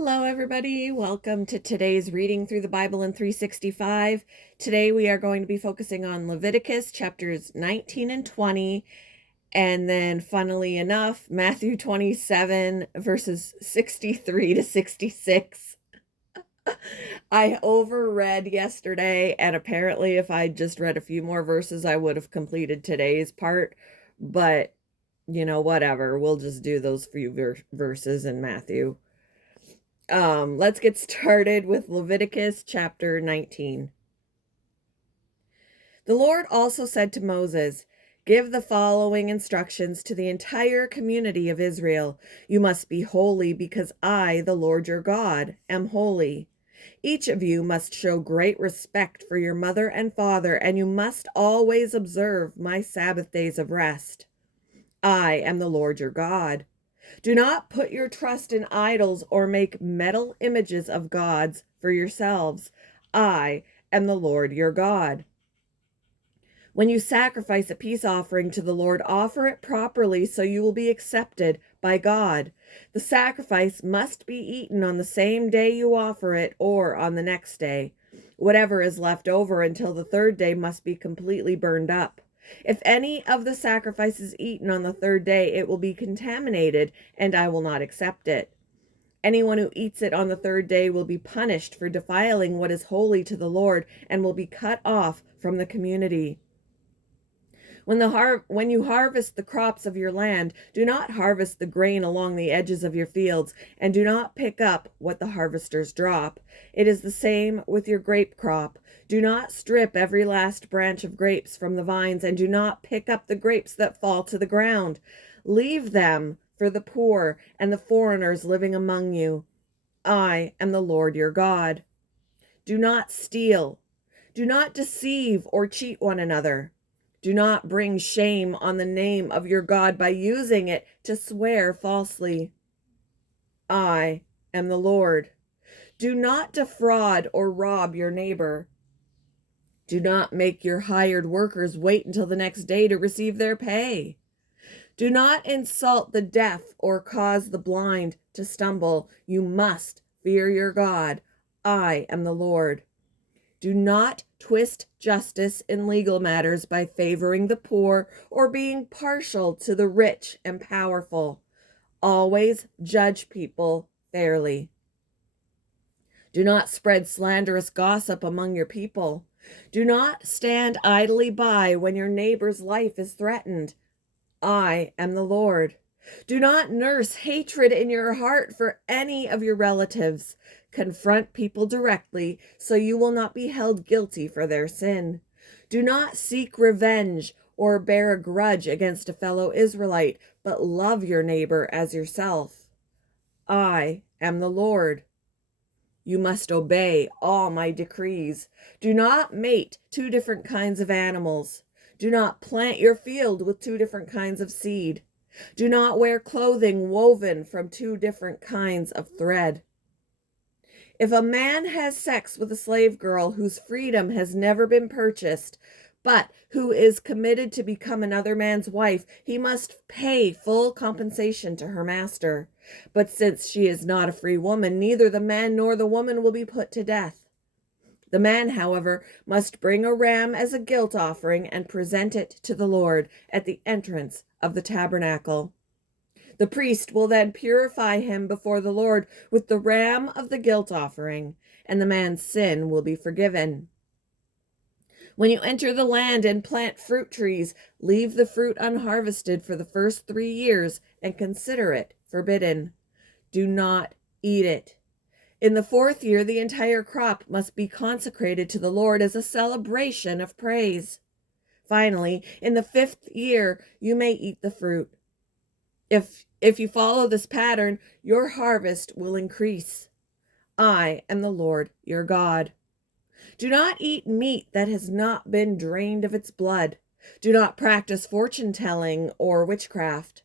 Hello, everybody. Welcome to today's reading through the Bible in 365. Today we are going to be focusing on Leviticus chapters 19 and 20, and then, funnily enough, Matthew 27 verses 63 to 66. I overread yesterday, and apparently if I just read a few more verses, I would have completed today's part, but whatever. We'll just do those few verses in Matthew. Let's get started with Leviticus chapter 19. The Lord also said to Moses, "Give the following instructions to the entire community of Israel. You must be holy because I, the Lord your God, am holy. Each of you must show great respect for your mother and father, and you must always observe my Sabbath days of rest. I am the Lord your God. Do not put your trust in idols or make metal images of gods for yourselves. I am the Lord your God. When you sacrifice a peace offering to the Lord, offer it properly so you will be accepted by God. The sacrifice must be eaten on the same day you offer it or on the next day. Whatever is left over until the third day must be completely burned up. If any of the sacrifice is eaten on the third day, it will be contaminated, and I will not accept it. Anyone who eats it on the third day will be punished for defiling what is holy to the Lord and will be cut off from the community. When you harvest the crops of your land, do not harvest the grain along the edges of your fields, and do not pick up what the harvesters drop. It is the same with your grape crop. Do not strip every last branch of grapes from the vines, and do not pick up the grapes that fall to the ground. Leave them for the poor and the foreigners living among you. I am the Lord your God. Do not steal. Do not deceive or cheat one another. Do not bring shame on the name of your God by using it to swear falsely. I am the Lord. Do not defraud or rob your neighbor. Do not make your hired workers wait until the next day to receive their pay. Do not insult the deaf or cause the blind to stumble. You must fear your God. I am the Lord. Do not twist justice in legal matters by favoring the poor or being partial to the rich and powerful. Always judge people fairly. Do not spread slanderous gossip among your people. Do not stand idly by when your neighbor's life is threatened. I am the Lord. Do not nurse hatred in your heart for any of your relatives. Confront people directly so you will not be held guilty for their sin. Do not seek revenge or bear a grudge against a fellow Israelite, but love your neighbor as yourself. I am the Lord. You must obey all my decrees. Do not mate two different kinds of animals. Do not plant your field with two different kinds of seed. Do not wear clothing woven from two different kinds of thread. If a man has sex with a slave girl whose freedom has never been purchased, but who is committed to become another man's wife, he must pay full compensation to her master. But since she is not a free woman, neither the man nor the woman will be put to death. The man, however, must bring a ram as a guilt offering and present it to the Lord at the entrance of the tabernacle. The priest will then purify him before the Lord with the ram of the guilt offering, and the man's sin will be forgiven. When you enter the land and plant fruit trees, leave the fruit unharvested for the first 3 years and consider it forbidden. Do not eat it. In the 4th year, the entire crop must be consecrated to the Lord as a celebration of praise. Finally, in the 5th year, you may eat the fruit. If you follow this pattern, your harvest will increase. I am the Lord your God. Do not eat meat that has not been drained of its blood. Do not practice fortune-telling or witchcraft.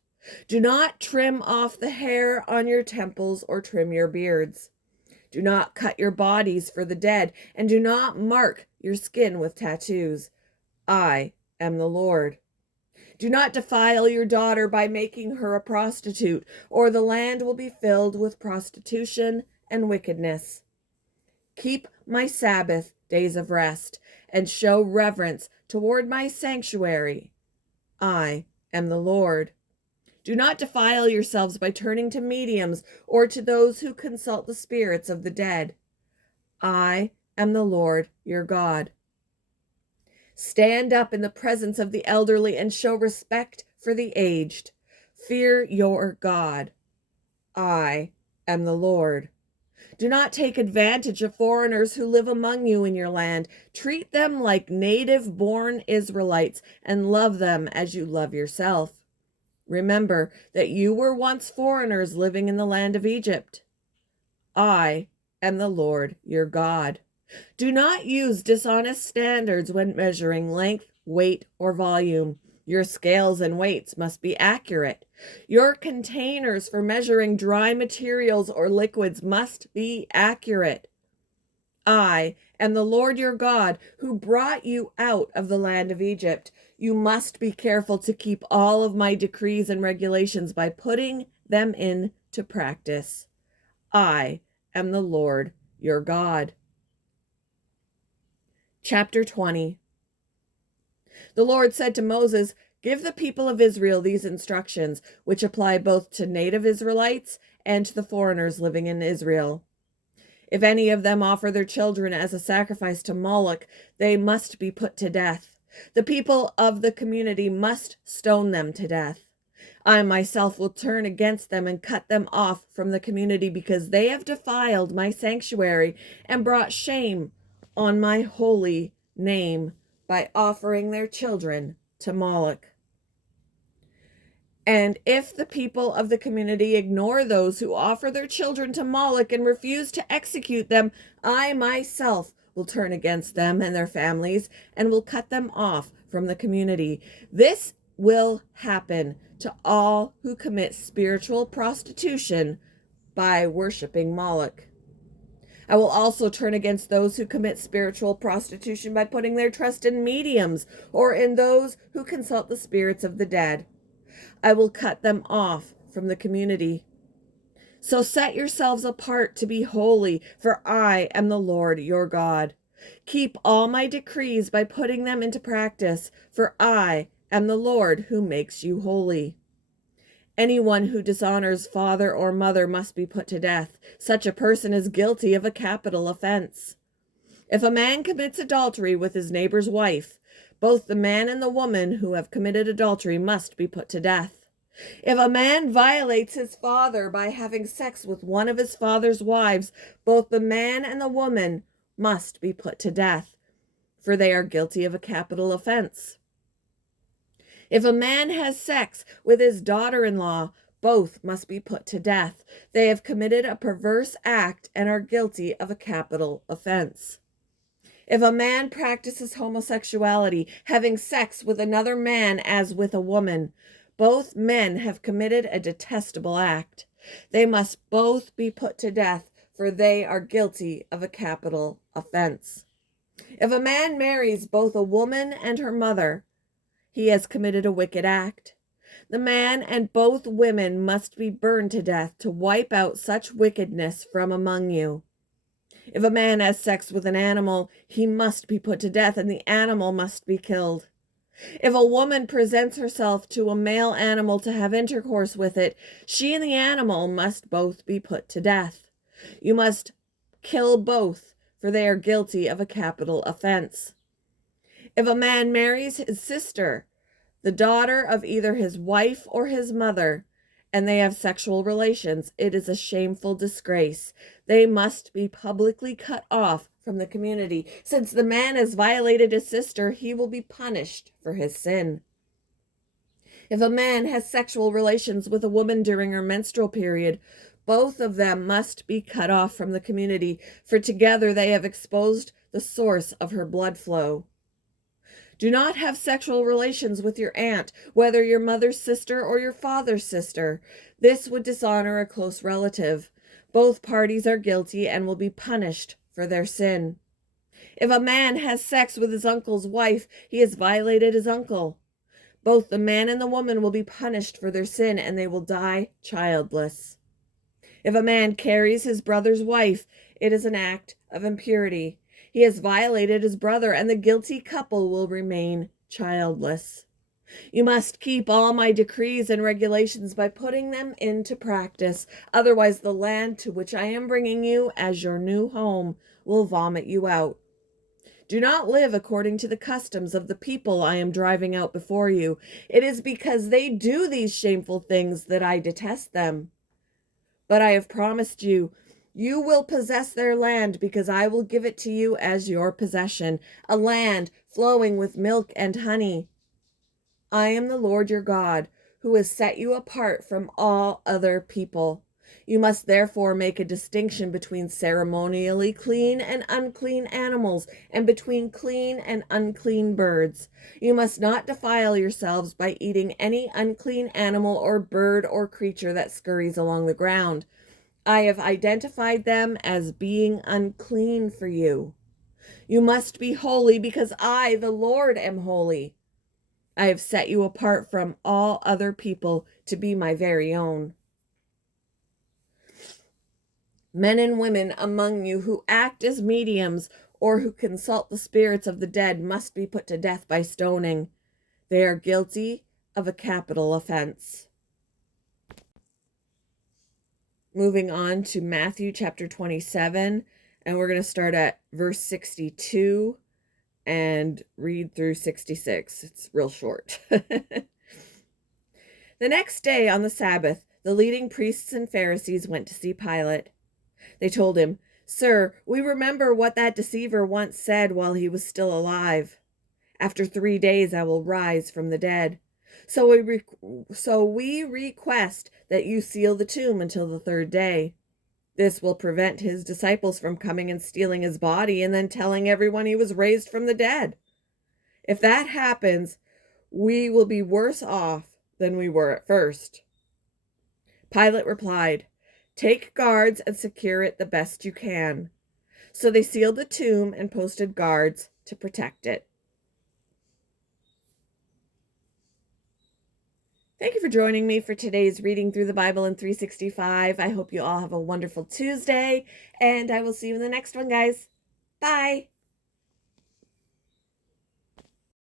Do not trim off the hair on your temples or trim your beards. Do not cut your bodies for the dead, and do not mark your skin with tattoos. I am the Lord. Do not defile your daughter by making her a prostitute, or the land will be filled with prostitution and wickedness. Keep my Sabbath days of rest and show reverence toward my sanctuary. I am the Lord. Do not defile yourselves by turning to mediums or to those who consult the spirits of the dead. I am the Lord your God. Stand up in the presence of the elderly and show respect for the aged. Fear your God. I am the Lord. Do not take advantage of foreigners who live among you in your land. Treat them like native-born Israelites and love them as you love yourself. Remember that you were once foreigners living in the land of Egypt. I am the Lord your God. Do not use dishonest standards when measuring length, weight, or volume. Your scales and weights must be accurate. Your containers for measuring dry materials or liquids must be accurate. I am the Lord your God who brought you out of the land of Egypt. You must be careful to keep all of my decrees and regulations by putting them into practice. I am the Lord your God. Chapter 20. The Lord said to Moses, "Give the people of Israel these instructions, which apply both to native Israelites and to the foreigners living in Israel. If any of them offer their children as a sacrifice to Moloch, they must be put to death. The people of the community must stone them to death. I myself will turn against them and cut them off from the community because they have defiled my sanctuary and brought shame on my holy name by offering their children to Moloch. And if the people of the community ignore those who offer their children to Moloch and refuse to execute them, I myself will turn against them and their families and will cut them off from the community. This will happen to all who commit spiritual prostitution by worshiping Moloch. I will also turn against those who commit spiritual prostitution by putting their trust in mediums or in those who consult the spirits of the dead. I will cut them off from the community. So set yourselves apart to be holy, for I am the Lord your God. Keep all my decrees by putting them into practice, for I am the Lord who makes you holy. Anyone who dishonors father or mother must be put to death. Such a person is guilty of a capital offense. If a man commits adultery with his neighbor's wife, both the man and the woman who have committed adultery must be put to death. If a man violates his father by having sex with one of his father's wives, both the man and the woman must be put to death, for they are guilty of a capital offense. If a man has sex with his daughter-in-law, both must be put to death. They have committed a perverse act and are guilty of a capital offense. If a man practices homosexuality, having sex with another man as with a woman, both men have committed a detestable act. They must both be put to death, for they are guilty of a capital offense. If a man marries both a woman and her mother, he has committed a wicked act. The man and both women must be burned to death to wipe out such wickedness from among you. If a man has sex with an animal, he must be put to death, and the animal must be killed. If a woman presents herself to a male animal to have intercourse with it, she and the animal must both be put to death. You must kill both, for they are guilty of a capital offense. If a man marries his sister, the daughter of either his wife or his mother, and they have sexual relations, it is a shameful disgrace. They must be publicly cut off from the community. Since the man has violated his sister, he will be punished for his sin. If a man has sexual relations with a woman during her menstrual period, both of them must be cut off from the community, for together they have exposed the source of her blood flow. Do not have sexual relations with your aunt, whether your mother's sister or your father's sister. This would dishonor a close relative. Both parties are guilty and will be punished for their sin. If a man has sex with his uncle's wife, he has violated his uncle. Both the man and the woman will be punished for their sin, and they will die childless. If a man carries his brother's wife, it is an act of impurity. He has violated his brother, and the guilty couple will remain childless. You must keep all my decrees and regulations by putting them into practice. Otherwise, the land to which I am bringing you as your new home will vomit you out. Do not live according to the customs of the people I am driving out before you. It is because they do these shameful things that I detest them. But I have promised you, you will possess their land because I will give it to you as your possession, a land flowing with milk and honey. I am the Lord your God, who has set you apart from all other people. You must therefore make a distinction between ceremonially clean and unclean animals, and between clean and unclean birds. You must not defile yourselves by eating any unclean animal or bird or creature that scurries along the ground. I have identified them as being unclean for you. You must be holy because I, the Lord, am holy. I have set you apart from all other people to be my very own. Men and women among you who act as mediums or who consult the spirits of the dead must be put to death by stoning. They are guilty of a capital offense. Moving on to Matthew chapter 27, and we're going to start at verse 62 and read through 66. It's real short. The next day on the Sabbath, the leading priests and Pharisees went to see Pilate. They told him, "Sir, we remember what that deceiver once said while he was still alive. After 3 days I will rise from the dead. So we request that you seal the tomb until the 3rd day. This will prevent his disciples from coming and stealing his body and then telling everyone he was raised from the dead. If that happens, we will be worse off than we were at first." Pilate replied, "Take guards and secure it the best you can." So they sealed the tomb and posted guards to protect it. Thank you for joining me for today's reading through the Bible in 365. I hope you all have a wonderful Tuesday, and I will see you in the next one, guys. Bye.